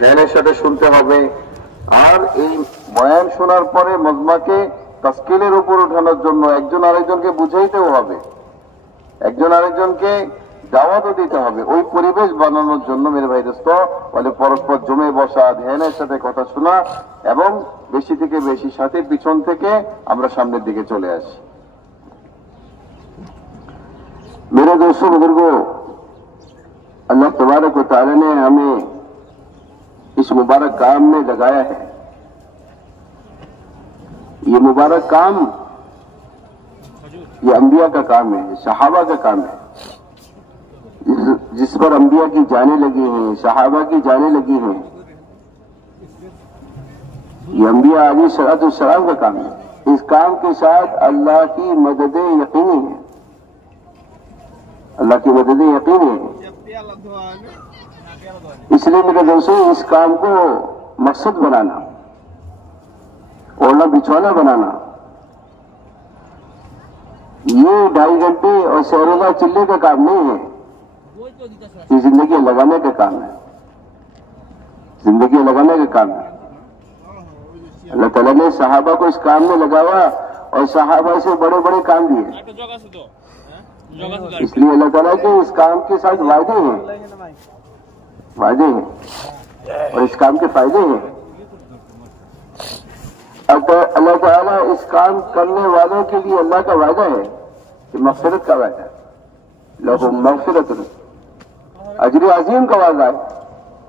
ধ্যানের সাথে শুনতে হবে। আর এই বয়ান শোনার পরে মজমাকে তাসকিলের উপর উঠানোর জন্য একজন আরেকজনকে বুঝাইতেও হবে, একজন আরেকজনকে দাওয়াতও দিতে হবে। ওই পরিবেশ বানানোর জন্য মেরে ভাই দোস্ত বলে পরস্পর জমে বসা, ধ্যানের সাথে কথা শোনা এবং বেশি থেকে বেশি সাথে পিছন থেকে আমরা সামনের দিকে চলে আসি। मेरे दोस्तों बुजुर्गों, अल्लाह तबारक व तआला ने हमें इस मुबारक काम में लगाया है। ये मुबारक काम ये अंबिया का काम है, सहाबा का काम है, जिस पर अंबिया की जाने लगी हैं, सहाबा की जाने लगी हैं। ये अंबिया अलैहिस्सलाम का काम है। इस काम के साथ अल्लाह की मदद यकीनी है, अल्लाह की मदद यकीनी है। इसलिए मेरे दोस्तों, इस काम को मकसद बनाना, ओढ़ना बिछौना बनाना, ये 2.5 घंटे और सैरोला चिल्ले का काम नहीं है, ये जिंदगी लगाने का काम है, जिंदगी लगाने का काम है। अल्लाह ताला ने सहाबा को इस काम में लगाया और सहाबा से बड़े बड़े काम दिए। इसलिए अल्लाह ताला के इस काम के साथ वादे हैं, वादे हैं और इस काम के फायदे हैं। अल्लाह ताला इस काम करने वालों के लिए अल्लाह का वादा है कि मग़फ़िरत का वादा है, लहुम मग़फ़िरतुन, अजर अज़ीम का वादा है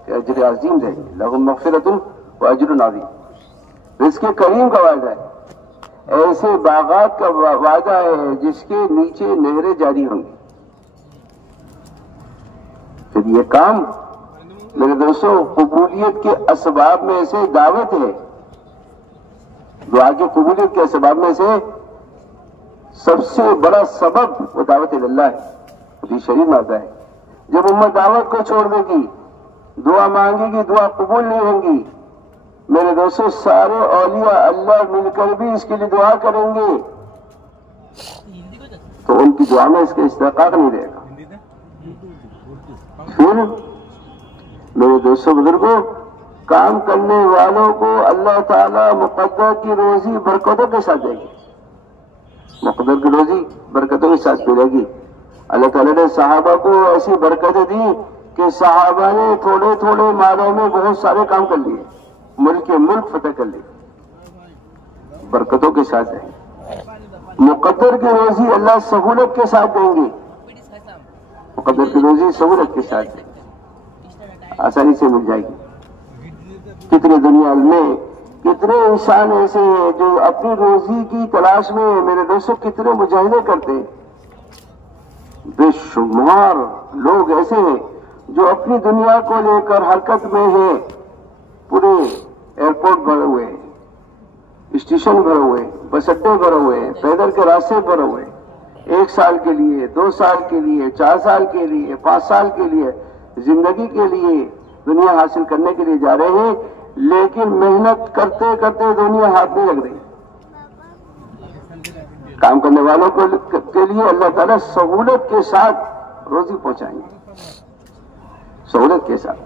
कि अजर अज़ीम देंगे, लहुम मग़फ़िरतुन व अजरुन अज़ीम, रिज़्क़ करीम का वादा है, ऐसे बागात का वादा है जिसके नीचे नहरें जारी होंगी। फिर ये काम मेरे दोस्तों कबूलियत के असबाब में से दावत है। दुआ के कबूलियत के असबाब में से सबसे बड़ा सबब वो दावत अल्लाह है। हदीस शरीफ में आता है, जब उम्मत दावत को छोड़ देगी, दुआ मांगेगी, दुआ कबूल नहीं होंगी, मेरे दोस्तों सारे औलिया अल्लाह मिलकर भी इसके लिए दुआ करेंगे तो उनकी दुआ में इसका इस्तेकाक नहीं रहेगा। फिर मेरे दोस्तों बुजुर्गों, काम करने वालों को अल्लाह ताला मुक़द्दर की रोजी बरकतों के साथ देगी, मुक़द्दर की रोजी बरकतों के साथ मिलेगी। अल्लाह ताला ने सहाबा को ऐसी बरकतें दी कि सहाबा ने थोड़े थोड़े मालों में बहुत सारे काम कर लिए, मुल्क फतह कर ली, बरकतों के साथ देंगे। मुक़द्दर की रोजी अल्लाह सहूलत के साथ देंगे, मुक़द्दर की रोजी सहूलत के साथ देंगे, आसानी से मिल जाएगी। कितने दुनिया में कितने इंसान ऐसे हैं जो अपनी रोजी की तलाश में मेरे दोस्तों कितने मुजाहिदे करते हैं। बेशुमार लोग ऐसे हैं जो अपनी दुनिया को लेकर हरकत में हैं। पूरे एयरपोर्ट भरे हुए हैं, स्टेशन भरे हुए हैं, बस अड्डे भरे हुए हैं, पैदल के रास्ते भरे हुए हैं। 1 साल के लिए, 2 साल के लिए, 4 साल के लिए, 5 साल के लिए, जिंदगी के लिए दुनिया हासिल करने के लिए जा रहे हैं, लेकिन मेहनत करते करते दुनिया हाथ नहीं लग रही। काम करने वालों को के लिए अल्लाह ताला सहूलत के साथ रोजी पहुंचाएंगे, सहूलत के साथ।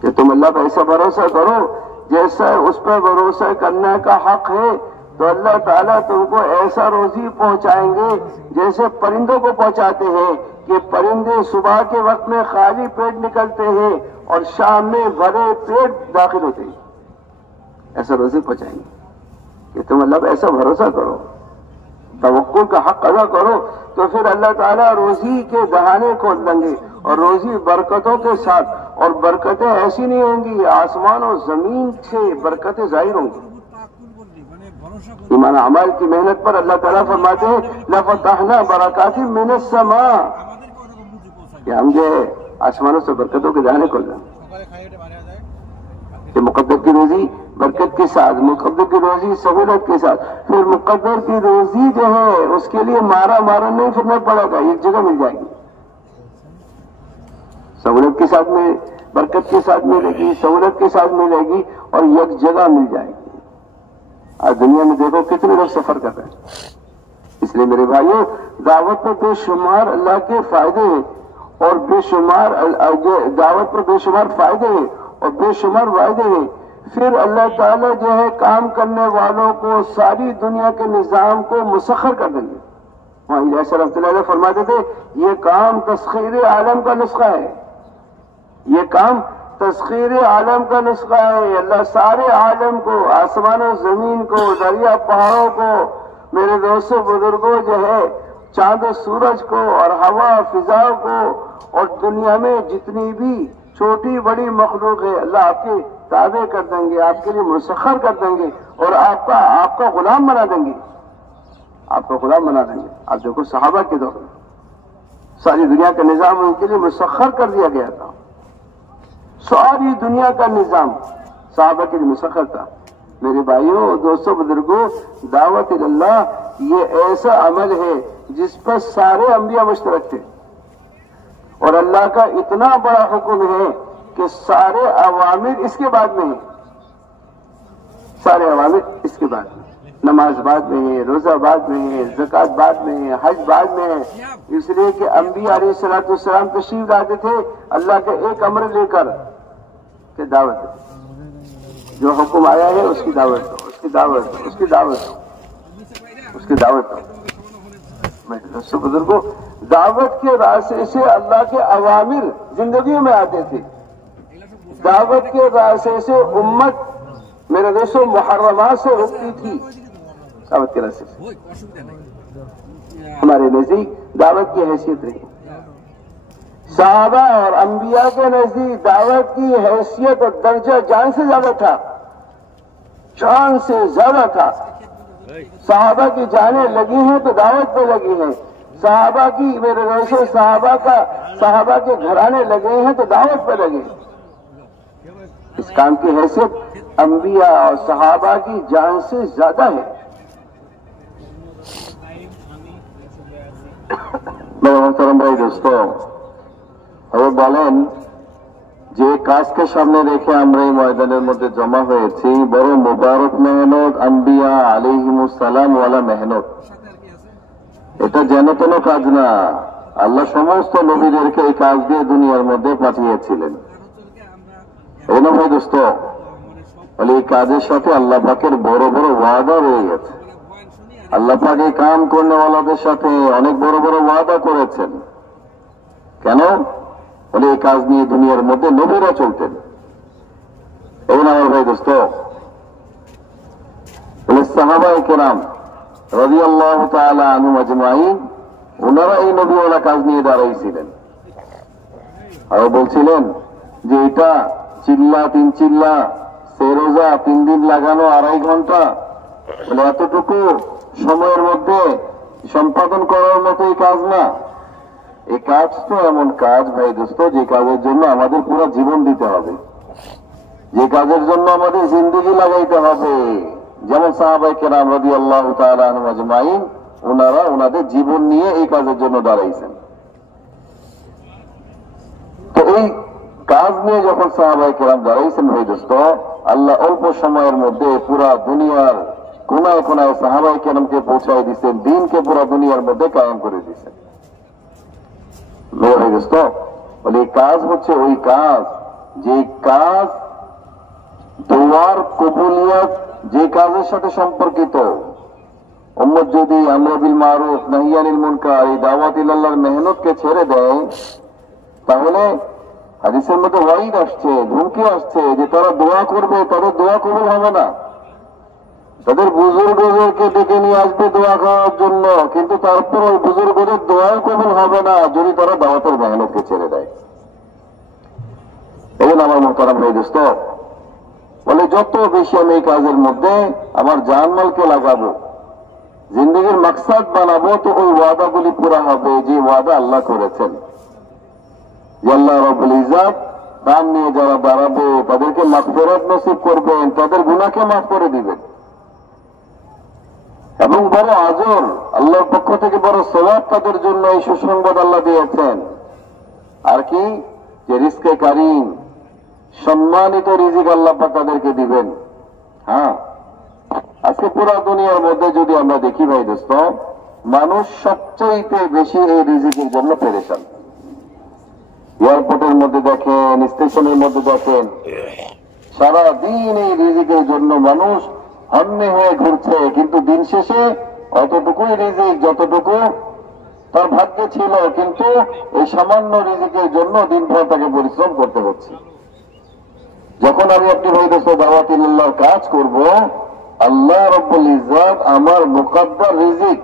कि तुम अल्लाह पर ऐसा भरोसा करो जैसा उस पर भरोसा करने का हक है, तो अल्लाह ताला तुमको ऐसा रोजी पहुंचाएंगे जैसे परिंदों को पहुंचाते हैं कि परिंदे सुबह के वक्त में खाली पेट निकलते हैं और शाम में भरे पेट दाखिल होते हैं। ऐसा रोजी पहुंचाएंगे कि तुम अल्लाह पर ऐसा भरोसा करो, तवक्कुल का हक अदा करो, तो फिर अल्लाह ताला रोजी के दहाने खोल देंगे और रोजी बरकतों के साथ। और बरकतें ऐसी नहीं होंगी, आसमान और जमीन से बरकतें जाहिर होंगी। ईमान अमल की मेहनत पर अल्लाह ताला फरमाते हैं लफतहना बरकातिन मिनस समा, कि हम जो है आसमानों से बरकतों के दहाने खोल देंगे। मुक़द्दर की रोजी बरकत के साथ, मुक़द्दर की रोजी सहूलत के साथ। फिर मुक़द्दर की रोजी जो है उसके लिए मारा नहीं फिरना पड़ेगा, एक जगह मिल जाएगी। सहूलत के साथ में, बरकत के साथ मिलेगी, सहूलत के साथ मिलेगी और एक जगह मिल जाएगी। आज दुनिया में देखो कितने लोग सफर कर रहे हैं। इसलिए मेरे भाइयों, दावत में बेशुमार अल्लाह के फायदे हैं और बेशुमार दावत पर बेशुमार फायदे हैं और बेशुमार वायदे हैं। फिर अल्लाह ताला जो है काम करने वालों को सारी दुनिया के निजाम को मुसख्खर कर देंगे। वहां इलाही रहमतुल्लाह फरमाते थे ये काम तस्खीर आलम का नुस्खा है, ये काम तस्खीर आलम का नुस्खा है। अल्लाह सारे आलम को, आसमानों जमीन को, दरिया पहाड़ों को, मेरे दोस्तों बुजुर्गों जो है चांद सूरज को और हवा फिजाओं को और दुनिया में जितनी भी छोटी बड़ी मखलूक है अल्लाह आपके ताबे कर देंगे, आपके लिए मुसख्खर कर देंगे और आपका गुलाम बना देंगे, आपका गुलाम बना देंगे। आप देखो सहाबा के दौर में सारी दुनिया का निजाम उनके लिए मुसख्खर कर दिया गया था। सारी दुनिया का निजाम सहाबा के लिए मुसख्खर था। मेरे भाइयों दोस्तों बुजुर्गों, दावत अल्लाह ये ऐसा अमल है जिस पर सारे अंबिया मुश्तरक थे और अल्लाह का इतना बड़ा हुक्म है कि सारे अवामिर इसके बाद में है, सारे अवामिर इसके बाद में। नमाज बाद में है, रोजा बाद में है, ज़कात बाद में है, हज बाद में है। इसलिए कि अंबिया अलैहिस्सलाम तशरीफ लाते थे अल्लाह का एक अमर लेकर के दावत दो, जो हुक्म आया है उसकी दावत दो, उसकी दावत दो, उसकी दावत दो, उसकी दावत दो। मैं बुजुर्गों, दावत के रास्ते से अल्लाह के अवामिर जिंदगी में आते थे। दावत के रास्ते से उम्मत मेरे दोस्तों मुहर्रमा से रुकती थी। दावत के रास्ते से हमारे नजदीक दावत की हैसियत रही। सहाबा और अंबिया के नजदीक दावत की हैसियत और दर्जा जान से ज्यादा था, जान से ज्यादा था। सहाबा की जानें लगी हैं तो दावत पे लगी हैं, सहाबा की मेरे दोस्तों सहाबा के घराने लगे हैं तो दावत पे लगे। इस काम की हैसियत अंबिया और सहाबा की जान से ज्यादा है। मेरे मोहतरम भाई दोस्तों, अब বলেন যে কাজকে সামনে রেখে আমরা এই ময়দানের মধ্যে জমা হয়েছি বড় মুবারক মেহনত, আম্বিয়া আলাইহিমুস সালাম ওয়ালা মেহনত। এটা যেন তেন কাজ না, আল্লাহ সমস্ত নবীদেরকে এই কাজ দিয়ে দুনিয়ার মধ্যে পাঠিয়েছিলেন। এই না ভাই দোস্ত, বলে এই কাজের সাথে আল্লাহ পাকের বড় বড় ওয়াদা রয়ে গেছে। আল্লাহ পাক এই কাম করনেওয়ালাদের সাথে অনেক বড় বড় ওয়াদা করেছেন। কেন? বলে এই কাজ নিয়ে দুনিয়ার মধ্যে নবীরা চলতেন। এবং আমার ভাই দোস্ত, বলে সাহাবায়ে কেরাম রাদিয়াল্লাহু তাআলা আনহুম আজমাইন, ওনারা এই নবীওয়ালা কাজ নিয়ে দাঁড়াইছিলেন আর বলছিলেন যে এটা চিল্লা 3 চিল্লা, সেরোজা 3 দিন লাগানো 2.5 ঘন্টা, বলে এতটুকু সময়ের মধ্যে সম্পাদন করার মতো এই কাজ না। এই কাজ তো এমন কাজ ভাই দোস্ত, যে কাজের জন্য আমাদের পুরো জীবন দিতে হবে, যে কাজের জন্য আমাদের জিন্দেগি লাগাইতে হবে। যেমন সাহাবায়ে কেরাম রাদিয়াল্লাহু তাআলা আনহুম আজমাইন, ওনারা ওনাদের জীবন নিয়ে এই কাজের জন্য দাঁড়াইছেন। তো এই কাজ নিয়ে যখন সাহাবায়ে কেরাম দাঁড়াইছেন ভাই দোস্ত, আল্লাহ অল্প সময়ের মধ্যে পুরা দুনিয়ার কোনায় কোনায় সাহাবায়ে কেরামকে পৌঁছায় দিচ্ছেন, দিনকে পুরা দুনিয়ার মধ্যে কায়েম করে দিচ্ছেন। ভাই দোস্ত, বলে এই কাজ হচ্ছে ওই কাজ, যে কাজ দোয়ার কবুলিয়ত যে কাজের সাথে সম্পর্কিত। উম্মত যদি আমর বিল মারুফ নাহি আনিল মুনকার এই দাওয়াত ইলাল্লাহর মেহনতকে ছেড়ে দেয়, তাহলে হাদিসের মধ্যে ওয়াইদ আসছে, হুমকি আসছে যে তারা দোয়া করবে, তাদের দোয়া কবুল হবে না। তাদের বুজুর্গদেরকে ডেকে নিয়ে আসবে দোয়া করার জন্য, কিন্তু তারপর ওই বুজুর্গদের দোয়াও কবুল হবে না যদি তারা দাওয়াতের মেহনতকে ছেড়ে দেয়। এই আমার মোহতারাম ভাই দোস্ত, বলে যত বেশি আমি এই কাজের মধ্যে আমার জানমালকে লাগাবো, জিন্দগির মাকসাদ বানাবো, তো ওই ওয়াদাগুলি পুরা হবে যে ওয়াদা আল্লাহ করেছেন। যে আল্লাহ রাব্বুল ইজ্জত দাম নিয়ে যারা দাঁড়াবে তাদেরকে মাগফিরাত নসিব করবেন, তাদের গুনাহকে মাফ করে দিবেন এবং বড় আজর আল্লাহর পক্ষ থেকে বড় সওয়াব তাদের জন্য এই সুসংবাদ আল্লাহ দিয়েছেন। আর কি? যে রিজকে কারীম, সম্মানিত রিজিক আল্লাহ পাক তাদেরকে দিবেন। হ্যাঁ, আজকে পুরো দুনিয়ার মধ্যে যদি আমরা দেখি ভাই দোস্ত, মানুষ সবচাইতে বেশি এই রিজিকের জন্য পেরেশান। এয়ারপোর্টের মধ্যে দেখেন, স্টেশনের মধ্যে দেখেন, সারাদিন এই রিজিকের জন্য মানুষ হন্যে হয়ে ঘুরছে, কিন্তু দিন শেষে অতটুকুই রিজিক যতটুকু তার ভাগ্যে ছিল, কিন্তু এই সামান্য রিজিকের জন্য দিনভর তাকে পরিশ্রম করতে হচ্ছে। যখন আমি আপনি ভাইদেশ দাওয়াতিল্লাহর কাজ করব, আল্লাহ রাব্বুল ইজ্জত আমার মুকদ্দার রিজিক,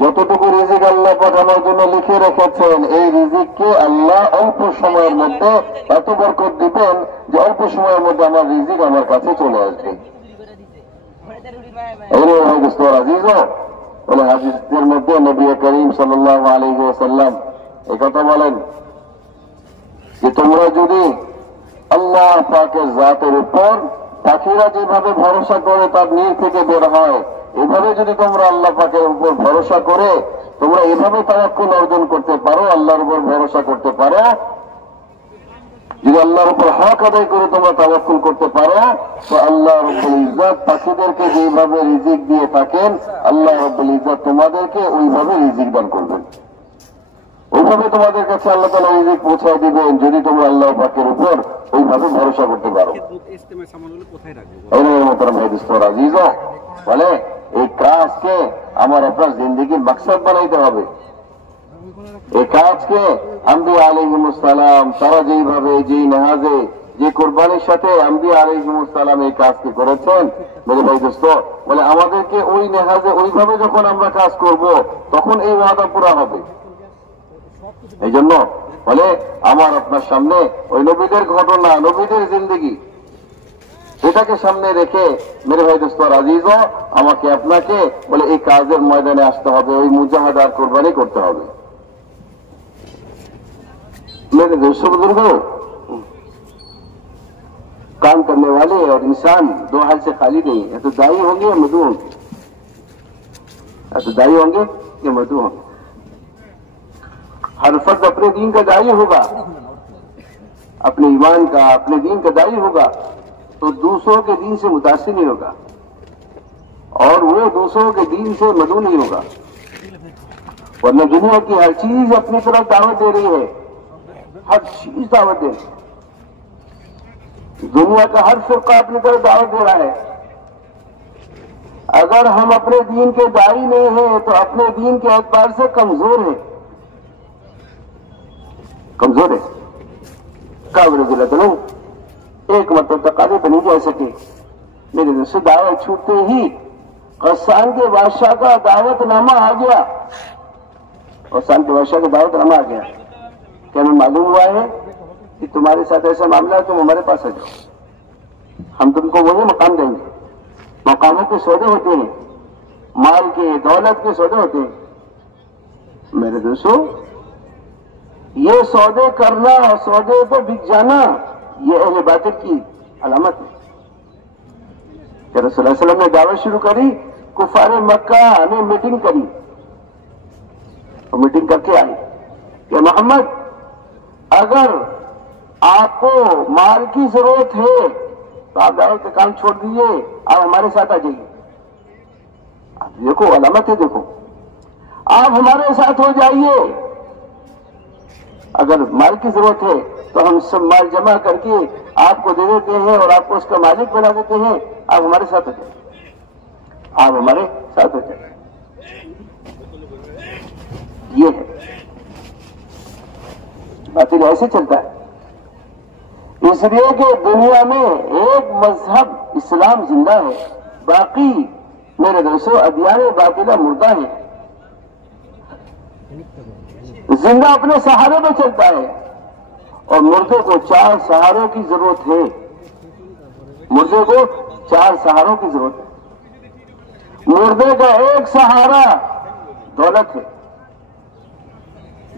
যতটুকু রিজিক আল্লাহ পাক আমার জন্য লিখে রেখেছেন, এই রিজিককে আল্লাহ অল্প সময়ের মধ্যে এত বরকত দিবেন যে অল্প সময়ের মধ্যে আমার রিজিক আমার কাছে চলে আসবে। বলে হাদিসের মধ্যে নবী করিম সাল্লাল্লাহু আলাইহি ওয়াসাল্লাম এই কথা বলেন যে তোমরা যদি আল্লাহ পাকের জাতের উপর পাখিরা যেভাবে ভরসা করে তার নীর থেকে বের হয়, এভাবে যদি তোমরা আল্লাহ পাকের উপর ভরসা করে তোমরা এভাবে তাওয়াক্কুল অর্জন করতে পারো, আল্লাহর উপর ভরসা করতে পারো, যদি আল্লাহর উপর হক আদায় করে তোমরা তাওয়াক্কুল করতে পারো, তো আল্লাহ রাব্বুল ইজ্জত পাখিদেরকে যেভাবে রিজিক দিয়ে থাকেন, আল্লাহ রাব্বুল ইজ্জত তোমাদেরকে ওইভাবে রিজিক দান করবেন। ওইভাবে তোমাদের কাছে আল্লাহ তাআলা রিজিক পৌঁছায় দিবেন যদি তোমরা আল্লাহ পাকের উপর ওইভাবে ভরসা করতে পারো। বলে এই কাজকে আমার আপনার জিন্দেগির মাকসাদ বানাইতে হবে। এই কাজকে আম্বিয়া আলাইহিমুস সালাম তারা যেইভাবে, যেই নেহাজে, যে কোরবানির সাথে আম্বিয়া আলাইহিমুস সালাম এই কাজকে করেছেন, মেরে ভাই দোস্ত, বলে আমাদেরকে ওই নেহাজে ওইভাবে যখন আমরা কাজ করব তখন এই ওয়াদা পুরা হবে। এই জন্য বলে আমার আপনার সামনে ওই নবীদের ঘটনা, নবীদের জিন্দেগি, এটাকে সামনে রেখে মেরে ভাই দোস্ত আজিজ, আমাকে আপনাকে বলে এই কাজের ময়দানে আসতে হবে, ওই মুজাহাদার কোরবানি করতে হবে। मेरे दोस्तों बुजुर्गों, काम करने वाले और इंसान दो हाल से खाली नहीं है, तो दाई होंगे या मधु होंगे, या तो दाई होंगे या मधु होंगे। हर फर्द अपने दीन का दाई होगा, अपने ईमान का, अपने दीन का दाई होगा, तो दूसरों के दीन से मुतासिर नहीं होगा और वो दूसरों के दीन से मधु नहीं होगा। वरना दुनिया की हर चीज अपनी तरफ दावत दे रही है, हर चीज दावत दे, दुनिया का हर फिरका अपनी तरफ दावत दे रहा है। अगर हम अपने दीन के दाई नहीं हैं तो अपने दीन के एतबार से कमजोर है, कमजोर है। काबिल नहीं, एक मतलब तकाजे पर नहीं जा सके। मेरे से दावत छूटते ही गस्सान के बादशाह का दावतनामा आ गया, गस्सान के बादशाह का दावतनामा आ गया। क्या हमें मालूम हुआ है कि तुम्हारे साथ ऐसा मामला है, तुम हमारे पास आ जाओ, हम तुमको वही मकाम देंगे। मकामों के सौदे होते हैं, माल के, दौलत के सौदे होते हैं। मेरे दोस्तों, ये सौदे करना और सौदे पर बिक जाना, ये अहले बातिल की अलामत है। रसूलुल्लाह सल्लल्लाहु अलैहि वसल्लम ने दावत शुरू करी, कुफारे मक्का ने मीटिंग करी, और मीटिंग करके आई कि मोहम्मद, अगर आपको माल की जरूरत है तो आप दावत का काम छोड़ दीजिए, आप हमारे साथ आ जाइए। आप देखो, अलामत है, देखो, आप हमारे साथ हो जाइए। अगर माल की जरूरत है तो हम सब माल जमा करके आपको दे देते हैं और आपको उसका मालिक बना देते हैं, आप हमारे साथ हो जाइए, आप हमारे साथ हो जाइए। ये है बातिल, ऐसे चलता है। इसलिए कि दुनिया में एक मजहब इस्लाम जिंदा है, बाकी मेरे दोस्तों अदियाने बातिला मुर्दा है। जिंदा अपने सहारे में चलता है और मुर्दे को 4 सहारों की जरूरत है, मुर्दे को 4 सहारों की जरूरत है। मुर्दे का एक सहारा दौलत है,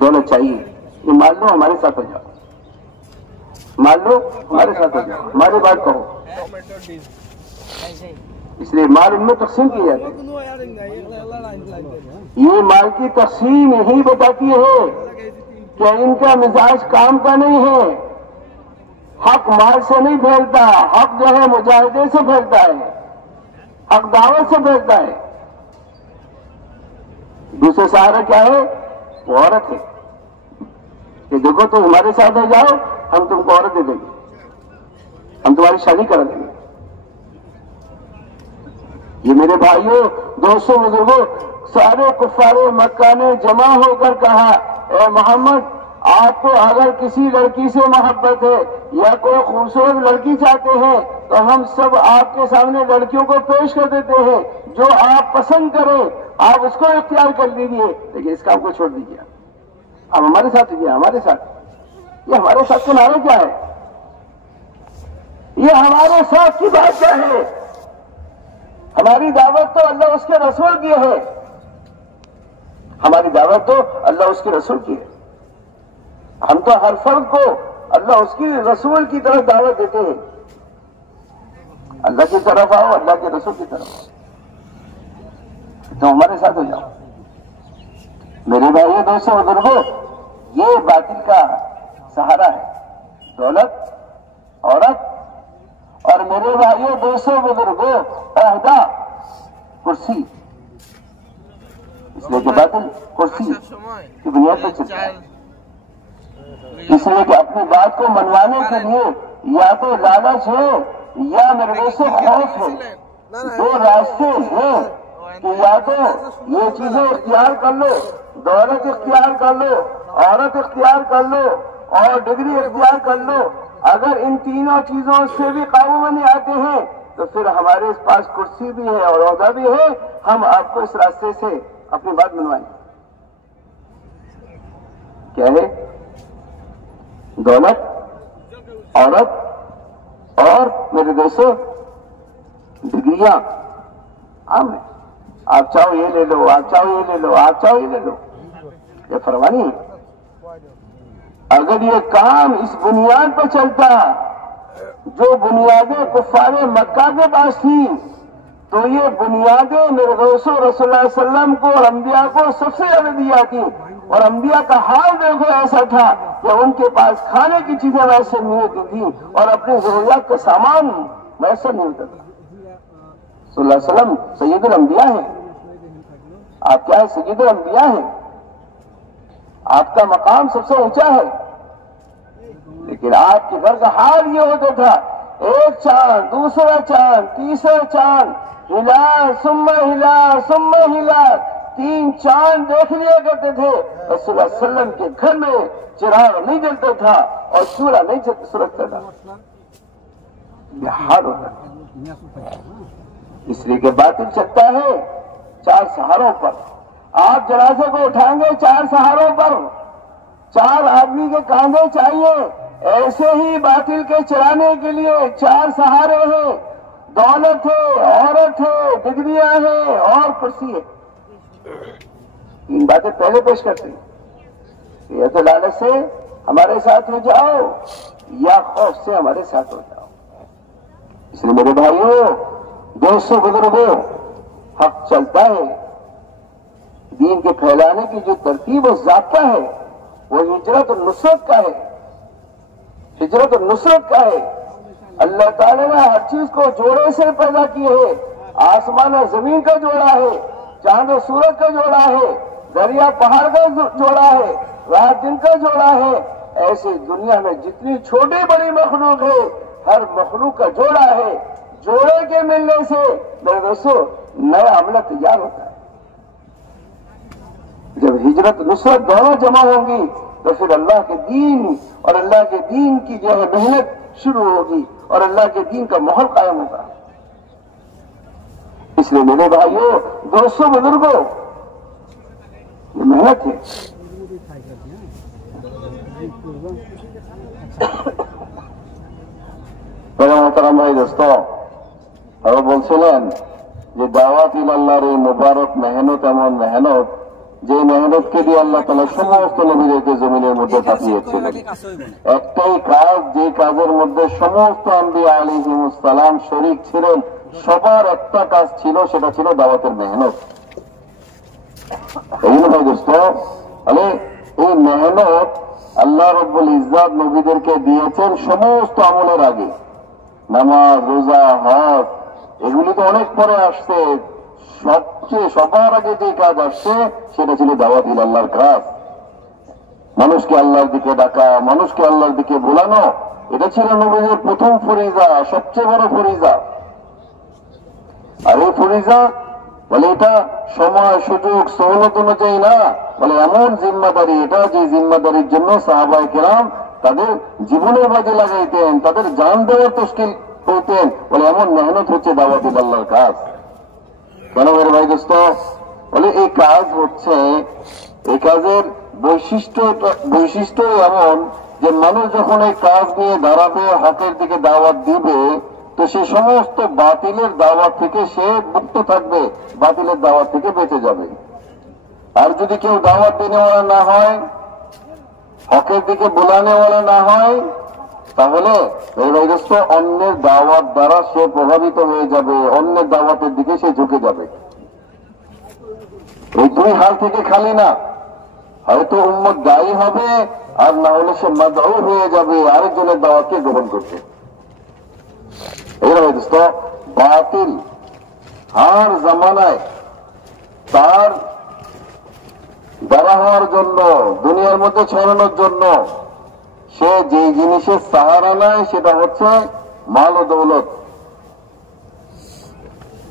दौलत चाहिए। ये मान लो हमारे साथ हो जाओ, मान लो हमारे साथ हो जाओ, हमारी बात कहो। इसलिए माल इनमें तकसीम किया जाता है। ये माल की तकसीम यही बताती है कि इनका मिजाज काम का नहीं है। हक माल से नहीं फैलता, हक जो है मुजाहिदे से फैलता है, हक दावत से फैलता है। दूसरे सहारा क्या है? वो औरत है। कि देखो तुम हमारे साथ आ जाओ, हम तुमको औरत दे देंगे, हम तुम्हारी शादी करा देंगे। ये मेरे भाइयों, दोस्तों, बुजुर्गों, सारे कुफारे मक्का ने जमा होकर कहा, ए मोहम्मद, आपको अगर किसी लड़की से मोहब्बत है या कोई खूबसूरत लड़की चाहते हैं तो हम सब आपके सामने लड़कियों को पेश कर देते हैं, जो आप पसंद करें आप उसको इख्तियार कर लीजिए, लेकिन इस काम को छोड़ दीजिए, आप हमारे साथ रहिए, हमारे साथ। ये हमारे साथ का नारा क्या है? ये हमारे साथ की बात क्या है? हमारी दावत तो अल्लाह उसके रसूल की है, हमारी दावत तो अल्लाह उसके रसूल की है। हम तो हर फर्द को अल्लाह उसकी रसूल की तरफ दावत देते हैं, अल्लाह की तरफ आओ, अल्लाह के रसूल की तरफ आओ, तो हमारे साथ हो जाओ। मेरे भाइयों, दोस्तों, बुजुर्गों, ये बातिल का सहारा है, दौलत, औरत, और मेरे भाइयों, दोस्तों, बुजुर्गों, ओहदा, कुर्सी। इसलिए कि बातिल कुर्सी की बुनियाद पर चलता है, इसलिए कि अपनी बात को मनवाने के लिए या तो लालच है या मेरे दोस्तों खौफ है। दो रास्ते हैं कि या तो ये चीजें इख्तियार कर लो, दौलत इख्तियार कर लो, औरत इख्तियार कर लो और डिग्री इख्तियार कर लो। अगर इन तीनों चीजों से भी काबू में नहीं आते हैं तो फिर हमारे पास कुर्सी भी है और ओहदा भी है, हम आपको इस रास्ते से अपनी बात मनवाएंगे। क्या है? दौलत, औरत और मेरे दोस्तों डिग्रियां आम है। आप चाहो ये ले लो, आप चाहो ये ले लो, आप चाहो ये ले लो, ये फरमानी है। अगर ये काम इस बुनियाद पर चलता जो बुनियादें कुफारे मक्का के पास थी, तो ये बुनियादें मेरे दोस्तों रसूलुल्लाह सल्लल्लाहु अलैहि वसल्लम को और अंबिया को सबसे ज्यादा दी जाती। और अंबिया का हाल देखो ऐसा था कि उनके पास खाने की चीजें वैसे नहीं होती थी और अपनी जरूरियात का सामान वैसा नहीं होता था। सल्लल्लाहु अलैहि वसल्लम सैयदुल अंबिया है, आप क्या है? सैयदुल अंबिया है, आपका मकाम सबसे ऊंचा है, लेकिन आपके घर का हाल ये होता था, एक चांद, दूसरा चांद, तीसरा चांद, हिला सुम्मा हिला सुम्मा हिला, 3 चांद देख लिया करते थे। रसूलुल्लाह सल्लल्लाहु अलैहि वसल्लम के घर में चिराग नहीं जलता था और चूल्हा नहीं सुलगता था, यह हाल होता था। इसलिए कि बातिल चलता है 4 सहारों पर। आप जनाजे को उठाएंगे 4 सहारों पर, 4 आदमी के कांधे चाहिए। ऐसे ही बातिल के चलाने के लिए 4 सहारे हैं, दौलत है, औरत है, डिग्रियां हैं और कुर्सी है। 3 बातें पहले पेश करते हैं, या तो लालच से हमारे साथ हो जाओ या खौफ से हमारे साथ हो जाओ। इसलिए मेरे भाइयों, दोस्तों, बुजुर्गों, हक चलता है। दीन के फैलाने की जो तरतीब और ज़ाब्ता है वो हिजरत और नुसरत का है, हिजरत और नुसरत का है। अल्लाह ताला ने हर चीज को जोड़े से पैदा किए है। आसमान और जमीन का जोड़ा है, चांद और सूरज का जोड़ा है, दरिया पहाड़ का जोड़ा है, रात दिन का जोड़ा है। ऐसे दुनिया में जितनी छोटी बड़ी मखलूक है, हर मखलूक का जोड़ा है। जोड़े के मिलने से मेरे दोस्तों नया अमला तैयार होता है। जब हिजरत नुसरत दोनों जमा होंगी तो फिर अल्लाह के दीन और अल्लाह के दीन की जो है मेहनत शुरू होगी और अल्लाह के दीन का माहौल कायम होगा। इसलिए मेरे भाइयों, दोस्तों, बुजुर्गों, ये मेहनत है। मोहतरम भाई दोस्तों, আরো বলছিলেন যে দাওয়াত ইলাল্লাহর এই মুবারক মেহনত এমন মেহনত যে মেহনতকে দিয়ে আল্লাহ তাআলা সমস্ত নবীদেরকে জমিনের মধ্যে পাঠিয়েছিলেন। একটাই কাজ, যে কাজের মধ্যে সমস্ত আম্বিয়া আলাইহিমুস সালাম শরীক ছিলেন, সবার একটা কাজ ছিল, সেটা ছিল দাওয়াতের মেহনত। এই ভাই দোস্ত, তাহলে এই মেহনত আল্লাহ রব্বুল ইজ্জত নবীদেরকে দিয়েছেন সমস্ত আমলের আগে। নামাজ, রোজা, হজ এগুলি তো অনেক পরে আসছে, সবচেয়ে সবার আগে যে কাজ আসছে সেটা ছিল দাওয়াত ইলাল্লাহর কাজ। মানুষকে আল্লাহর দিকে ডাকা, মানুষকে আল্লাহর দিকে বোলানো, এটা ছিল নবীদের প্রথম ফরিজা, সবচেয়ে বড় ফরিজা। আর এই ফরিজা বলে এটা সময় সুযোগ সহলত অনুযায়ী না, বলে এমন জিম্মাদারি এটা, যে জিম্মাদারির জন্য সাহাবায়ে কেরাম তাদের জীবনের বাজে লাগাইতেন, তাদের জান দেওয়ার তশকিল করতেন। বলে এমন মেহনত হচ্ছে দাওয়াতি আল্লাহর কাজ। কেন মেরে ভাই দোস্ত, বলে এই কাজ হচ্ছে, এই কাজের বৈশিষ্ট্য এমন যে মানুষ যখন এই কাজ নিয়ে দাঁড়াবে, হকের দিকে দাওয়াত দিবে, তো সে সমস্ত বাতিলের দাওয়াত থেকে সে মুক্ত থাকবে, বাতিলের দাওয়াত থেকে বেঁচে যাবে। আর যদি কেউ দাওয়াত দেনেওয়ালা না হয়, হকের দিকে বোলানেওয়ালা না হয়, তাহলে এই ভাইরস্ত অন্যের দাওয়াত দ্বারা সে প্রভাবিত হয়ে যাবে, অন্যের দাওয়াতের দিকে সে ঝুঁকে যাবে। এই দুই হাল থেকে খালি না, হয়তো উম্মত দায়ী হবে, আর না হলে সে মাদউ হয়ে যাবে আরেকজনের দাওয়াতকে গ্রহণ করতে। এই ভাইরস্ত বাতিল হার জামানায় তার দ্বারা হওয়ার জন্য, দুনিয়ার মধ্যে ছড়ানোর জন্য সে যে জিনিসের সাহারা নেয় সেটা হচ্ছে মাল ও দৌলত।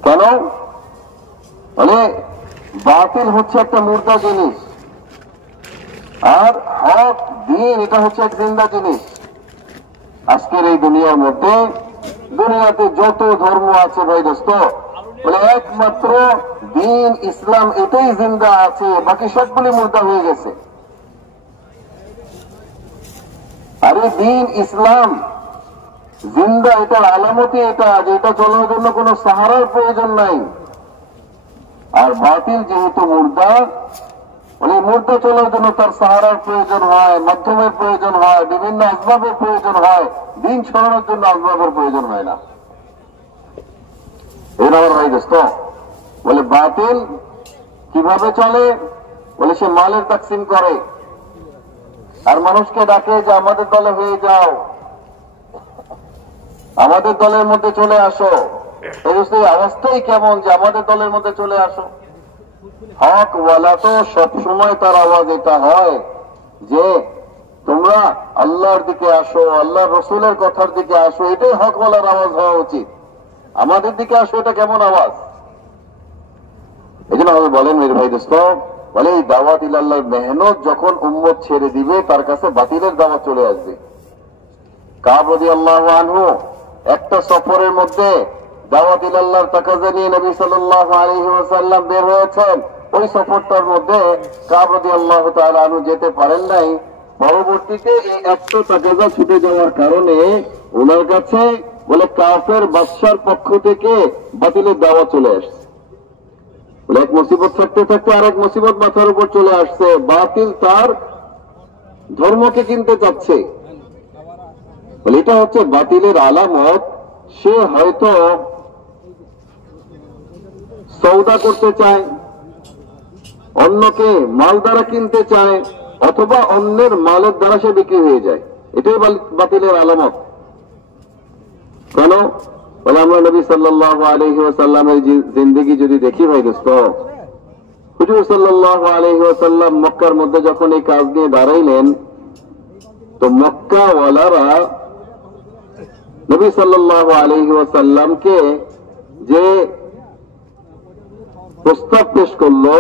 কেন? মানে বাতিল হচ্ছে একটা মুর্দা জিনিস, আর হক দিন এটা হচ্ছে এক জিন্দা জিনিস। আজকের এই দুনিয়ার মধ্যে, দুনিয়াতে যত ধর্ম আছে ভাই দোস্ত, বলে একমাত্র দিন ইসলাম এটাই জিন্দা আছে, বাকি সবগুলি মুর্দা হয়ে গেছে। আর এই দিন ইসলাম জিন্দা, এটার আলামতি এটা, যে এটা চলার জন্য কোন সাহারার প্রয়োজন নাই। আর বাতিল যেহেতু মুর্দা, মানে মুর্দা চলার জন্য তার সাহারার প্রয়োজন হয়, মাধ্যমের প্রয়োজন হয়, বিভিন্ন আসবাবের প্রয়োজন হয়, দিন ছড়ানোর জন্য আসবাবের প্রয়োজন হয় না। এর আমার ভাই দোস্ত, বলে বাতিল কিভাবে চলে? বলে সে মালের তাকসিম করে, আর মানুষকে ডাকে যে আমাদের দলে হয়ে যাও, আমাদের দলের মধ্যে চলে আসো। এই অবস্থাই কেমন যে আমাদের দলের মধ্যে চলে আসো। হক ওয়ালা তো সবসময় তার আওয়াজ এটা হয় যে তোমরা আল্লাহর দিকে আসো, আল্লাহ রসুলের কথার দিকে আসো, এটাই হক ওয়ালার আওয়াজ হওয়া উচিত। আমাদের দিকে আসো, এটা কেমন আওয়াজ? এই জন্য আমি বলেন মেরে ভাই দোস্ত, বলে এই দাওয়াত ইলাল্লাহর মেহনত যখন উম্মত ছেড়ে দিবে, তার কাছে বাতিলের দাওয়াত চলে আসবে। কাব রাদিয়াল্লাহু আনহু একটা সফরের মধ্যে দাওয়াত ইলাল্লাহর তাকাজা নিয়ে নবী সাল্লাল্লাহু আলাইহি ওয়াসাল্লাম বের হয়েছেন। ওই সফরটার মধ্যে কাব রাদিয়াল্লাহু তাআলা আনহু যেতে পারেন নাই। পরবর্তীতে এই একটা তাকাজা ছুটে যাওয়ার কারণে ওনার কাছে বলে কাফের বাদশার পক্ষ থেকে বাতিলের দাওয়াত চলে আসছে। বলে এক মুসিবত থাকতে থাকতে আরেক মুসিবত মাথার উপর চলে আসছে। বাতিল তার ধর্মকে কিনতে চাচ্ছে। বলে এটা হচ্ছে বাতিলের আলামত। সে হয়তো সৌদা করতে চায়, অন্যকে মাল দ্বারা কিনতে চায়, অথবা অন্যের মালের দ্বারা সে বিক্রি হয়ে যায়। এটাই বাতিলের আলামত। কেন? বলে আমরা নবী সাল্লাল্লাহু আলাইহি ওয়াসাল্লামের জিন্দেগি যদি দেখি ভাই দোস্ত, হুজুর সাল্লাল্লাহু আলাইহি ওয়াসাল্লাম মক্কার মধ্যে যখন এই কাজ নিয়ে দাঁড়াইলেন, তো মক্কাওয়ালারা নবী সাল্লাল্লাহু আলাইহি ওয়াসাল্লামকে যে প্রস্তাব পেশ করলো,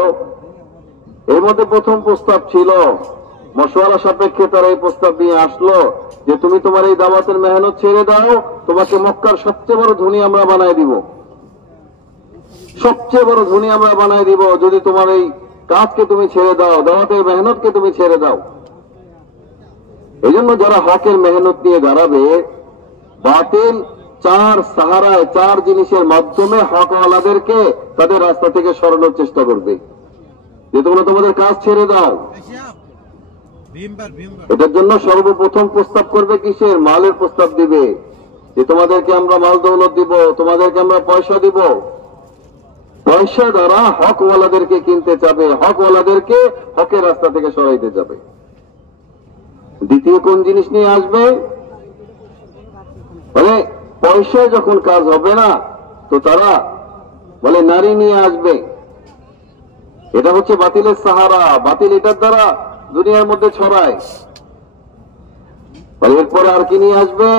এর মধ্যে প্রথম প্রস্তাব ছিল, মশওয়ারা সাপেক্ষে তারা এই প্রস্তাব নিয়ে আসলো যে তুমি তোমার এই দাওয়াতের মেহনত ছেড়ে দাও, তোমাকে মক্কার সবচেয়ে বড় ধনী আমরা বানায় দিব, সবচেয়ে বড় ধনী আমরা বানায় দিব যদি তোমার এই কাজকে তুমি ছেড়ে দাও, দাওয়াতের মেহনতকে তুমি ছেড়ে দাও। এই জন্য যারা হকের মেহনত নিয়ে দাঁড়াবে, বাতিল চার সাহারায়, চার জিনিসের মাধ্যমে হকওয়ালাদেরকে তাদের রাস্তা থেকে সরানোর চেষ্টা করবে যে তোমরা তোমাদের কাজ ছেড়ে দাও। এটার জন্য সর্বপ্রথম প্রস্তাব করবে কিসের? মালের প্রস্তাব দিবে যে তোমাদেরকে আমরা মাল দৌলত দিব, তোমাদেরকে আমরা পয়সা দিব। পয়সা দ্বারা হকওয়ালাদেরকে কিনতে যাবে, হকওয়ালাদেরকে হকের রাস্তা থেকে সরাইতে যাবে। দ্বিতীয় কোন জিনিস নিয়ে আসবে? বলে পয়সায় যখন কাজ হবে না, তো তারা বলে নারী নিয়ে আসবে। এটা হচ্ছে বাতিলের সাহারা। বাতিল এটার দ্বারা দুনিয়ার মধ্যে ছড়ায়। বলে এরপর আর কি নিয়ে আসবে?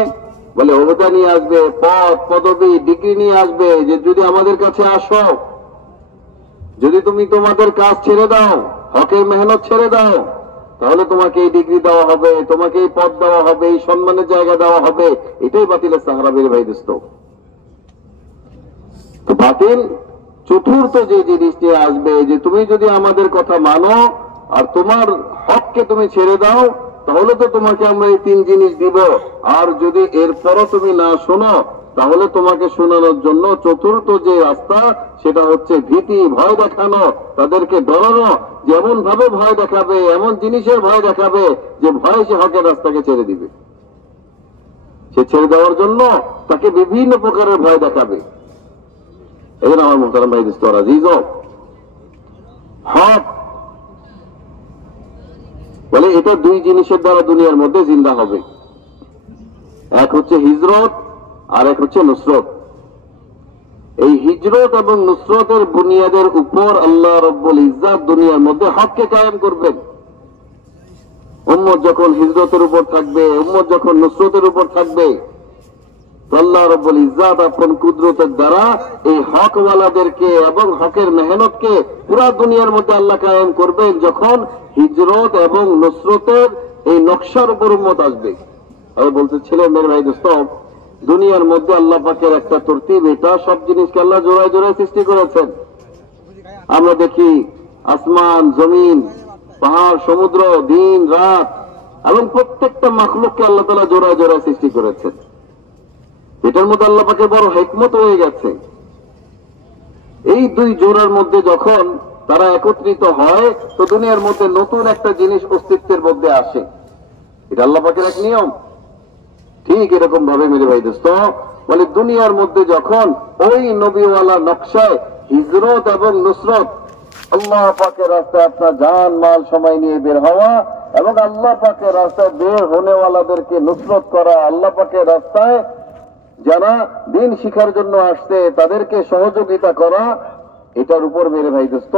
বলে ওহদা নিয়ে আসবে, পদ পদবী ডিগ্রি নিয়ে আসবে, যে যদি আমাদের কাছে আসো, যদি তুমি তোমাদের কাজ ছেড়ে দাও, হকের মেহনত ছেড়ে দাও, তাহলে তোমাকে এই ডিগ্রি দেওয়া হবে, তোমাকে এই পদ দেওয়া হবে, এই সম্মানের জায়গা দেওয়া হবে। এটাই বাতিলের সাহারা বের ভাই দোস্ত। তো বাতিল চতুর্থ যে জিনিস নিয়ে আসবে, যে তুমি যদি আমাদের কথা মানো আর তোমার হককে তুমি ছেড়ে দাও, তাহলে তো তোমাকে আমরা এই তিন জিনিস দিব। আর যদি এরপরও তুমি না শোনো, তাহলে তোমাকে শোনানোর জন্য চতুর্থ যে রাস্তা, সেটা হচ্ছে ভীতি, ভয় দেখানো, তাদেরকে ডরানো। যেমন ভাবে ভয় দেখাবে, এমন জিনিসের ভয় দেখাবে যে ভয় সে হকের রাস্তাকে ছেড়ে দিবে। সে ছেড়ে দেওয়ার জন্য তাকে বিভিন্ন প্রকারের ভয় দেখাবে। এই জন্য আমার মোহতারাম ভাই দোস্ত আজিজ, হক বলে এটা দুই জিনিসের দ্বারা দুনিয়ার মধ্যে জিন্দা হবে। এক হচ্ছে হিজরত, আর এক হচ্ছে নুসরত। এই হিজরত এবং নুসরতের বুনিয়াদের উপর আল্লাহ রব্বুল ইজ্জাত দুনিয়ার মধ্যে হককে কায়েম করবেন। উম্মত যখন হিজরতের উপর থাকবে, উম্মত যখন নুসরতের উপর থাকবে, আল্লাহ রব্বুল ইজ্জাত আপন কুদরতের দ্বারা এই হকওয়ালাদেরকে এবং হকের মেহনতকে পুরা দুনিয়ার মধ্যে আল্লাহ কায়েম করবেন, যখন হিজরত এবং নুসরতের এই নকশার উপর উম্মত আসবে। আমি বলতে ছিলেন মেরে ভাই দোস্ত, দুনিয়ার মধ্যে আল্লাহ পাকের একটা তরতিব, এটা সব জিনিসকে আল্লাহ জোড়ায় জোড়ায় সৃষ্টি করেছেন। আমরা দেখি আসমান, জমিন, পাহাড়, সমুদ্র, দিন রাত, এবং প্রত্যেকটা মাখলুককে আল্লাহ তাআলা জোড়ায় জোড়ায় সৃষ্টি করেছেন। এটার মধ্যে আল্লাহ পাকের বড় হিকমত হয়ে গেছে। এই দুই জোড়ার মধ্যে যখন তারা একত্রিত হয়, তো দুনিয়ার মধ্যে নতুন একটা জিনিস অস্তিত্বের মধ্যে আসে। এটা আল্লাহ পাকের এক নিয়ম। ঠিক এরকম ভাবে মেরে ভাই দোস্ত, বলে দুনিয়ার মধ্যে যখন ওই নবীওয়ালা নকশায় হিজরত এবং নুসরত, আল্লাহ পাকের রাস্তায় আপনার জান মাল সময় নিয়ে বের হওয়া, এবং আল্লাহ পাকের রাস্তায় বের হনেওয়ালাদেরকে নুসরত করা, আল্লাহ পাকের রাস্তায় যারা দিন শিখার জন্য আসছে তাদেরকে সহযোগিতা করা, এটার উপর মেরে ভাই দোস্ত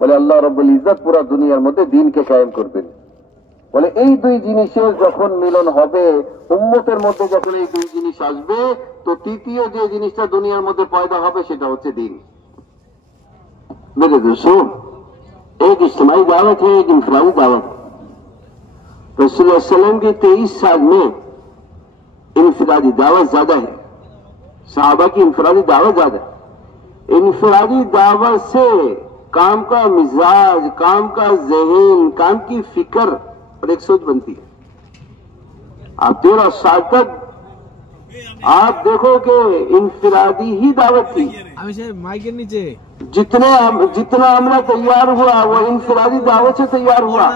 বলে আল্লাহ রাব্বুল ইজ্জত পুরা দুনিয়ার মধ্যে দ্বীনকে কায়েম করবেন। বলে এই দুই জিনিসের যখন মিলন হবে, উম্মতের মধ্যে যখন এই দুই জিনিস আসবে, তো তৃতীয় যে জিনিসটা দুনিয়ার মধ্যে পয়দা হবে সেটা হচ্ছে দ্বীন। मेरे दोस्तों, एक इज्तिमाई दावत है, एक इनफरादी दावत है। रसूल सल्लल्लाहु के 23 साल में इनफरादी दावत ज्यादा है, सहाबा की इनफरादी दावत ज्यादा है। इनफरादी दावत से काम का मिजाज, काम का ज़हन, काम की फिक्र और एक सोच बनती है। आप 13 साल तक आप देखो कि इनफरादी ही दावत थी। माइक नीचे जितना हमला तैयार हुआ वो इनफरादी दावत से तैयार हुआ।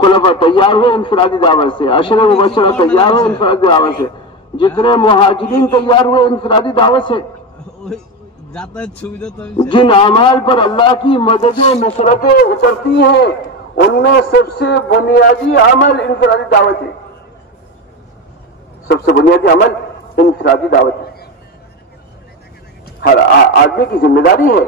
खुलफा तैयार हुए इनफरादी दावत से, अशरे मुबशरा तैयार हुए इनफरादी दावत से, जितने मुहाजिरीन तैयार हुए इनफरादी दावत से। जिन अमाल पर अल्लाह की मददें नुसरतें उतरती हैं, उनमें सबसे बुनियादी अमल इनफरादी दावत है। सबसे बुनियादी अमल इनफरादी दावत है। हर आदमी की जिम्मेदारी है